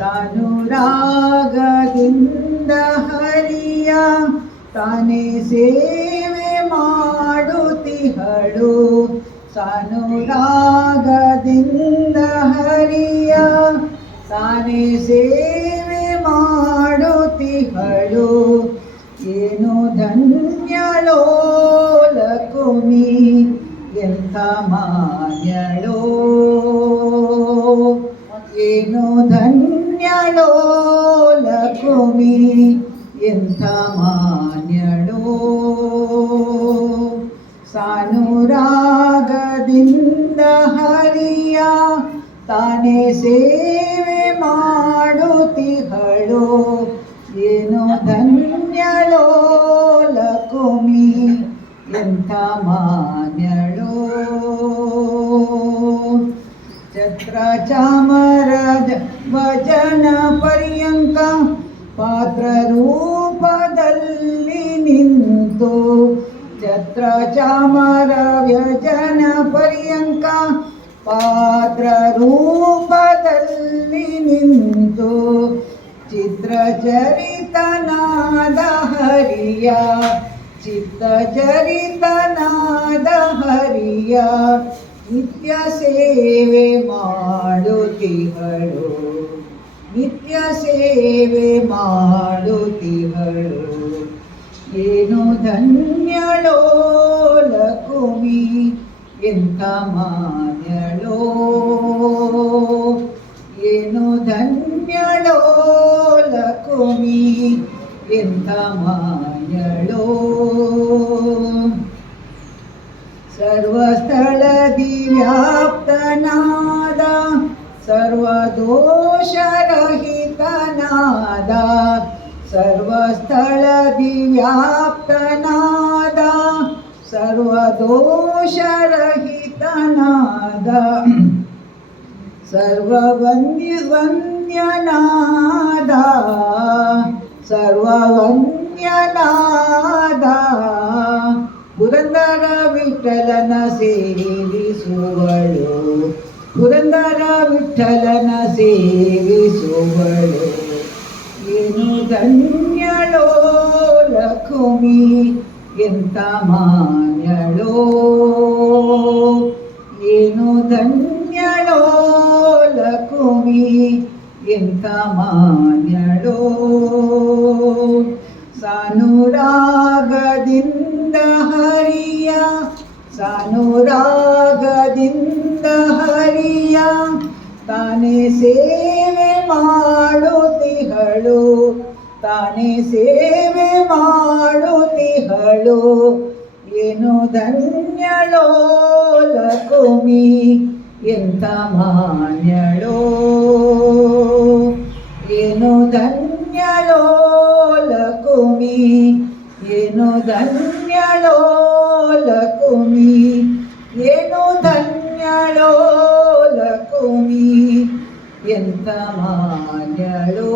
ಸಾನುರಾಗದಿಂದ ಹರಿಯ ತಾನೇ ಸೇವೆ ಮಾಡುತ್ತಿಹಳು. ಸಾನುರಾಗದಿಂದ ಹರಿಯ ತಾನೇ ಸೇವೆ ಮಾಡುತ್ತಿಹಳು. ಏನು ಧನ್ಯಳೋ ಲಕುಮಿ, ಎಂಥ ಮಾನ್ಯಳೋ. ಏನು ಧನ್ಯಳೋ ಲಕುಮಿ, ಎಂಥ ಮಾನ್ಯಳೋ. ಸಾನುರಾಗದಿಂದ ಹರಿಯ ತಾನೇ ಸೇವೆ ಮಾಡುತ್ತಿಹಳು. ಏನು ಧನ್ಯಳೋ ಲಕುಮಿ, ಎಂಥ ಮಾನ್ಯಳೋ. ಛತ್ರ ಚಾಮರ ವಚನ ಪರ್ಯಂಕ ಪಾತ್ರ ರೂಪದಲ್ಲಿ ನಿಂತು. ಛತ್ರ ಚಾಮರ ವ್ಯಜನ ಪರ್ಯಂಕ ಪಾತ್ರ ರೂಪದಲ್ಲಿ ನಿಂತು. ಚಿತ್ರಚರಿತನಾದ ಹರಿಯ, ಚಿತ್ತಚರಿತನಾದ ಹರಿಯ ನಿತ್ಯ ಸೇವೆ ಮಾಡುತ್ತಿಹಳು. ನಿತ್ಯ ಸೇವೆ ಮಾಡುತ್ತಿಹಳು. ಏನು ಧನ್ಯಳೋ ಲಕುಮಿ, ಎಂಥ ಮಾನ್ಯಳೋ. ಏನು ಧನ್ಯಳೋ ಲಕುಮಿ, ಎಂಥ ಮಾನ್ಯಳೋ. ಸರ್ವಸ್ಥಳದಿ ವ್ಯಾಪ್ತನಾದ ಸರ್ವದೋಷರಹಿತನಾದ. ಸರ್ವಸ್ಥಳದಿ ವ್ಯಾಪ್ತನಾದ ಸರ್ವದೋಷರಹಿತನಾದ. ಸರ್ವವಂದ್ಯನಾದ ಸರ್ವವಂದ್ಯನಾದ. ಪುರಂದರ ವಿಠಲನ ಸೇವಿಸುವಳು. ಪುರಂದರ ವಿಠಲನ ಸೇವಿಸುವಳು. ಏನು ಧನ್ಯಳೋ ಲಕುಮಿ, ಎಂಥ ಮಾನ್ಯಳೋ. ಏನು ಧನ್ಯಳೋ ಲಕುಮಿ, ಎಂಥ ಮಾನ್ಯಳೋ. ಸಾನುರಾಗದಿಂದ ಹರಿಯ, ಸಾನುರಾಗದಿಂದ ಹರಿಯ ತಾನೇ ಸೇವೆ ಮಾಡುತ್ತಿಹಳು. ತಾನೇ ಸೇವೆ ಮಾಡುತ್ತಿಹಳು. ಏನು ಧನ್ಯಳೋ ಲಕುಮಿ, ಎಂಥ ಮಾನ್ಯಳೋ. ಏನು ಧನ್ಯಳೋ ಲಕುಮಿ, ಏನು ಧನ್ಯಳೋ ಲಕುಮಿ. ಏನು ಧನ್ಯಳೋ ಲಕುಮಿ, ಎಂಥ ಮಾನ್ಯಳೋ.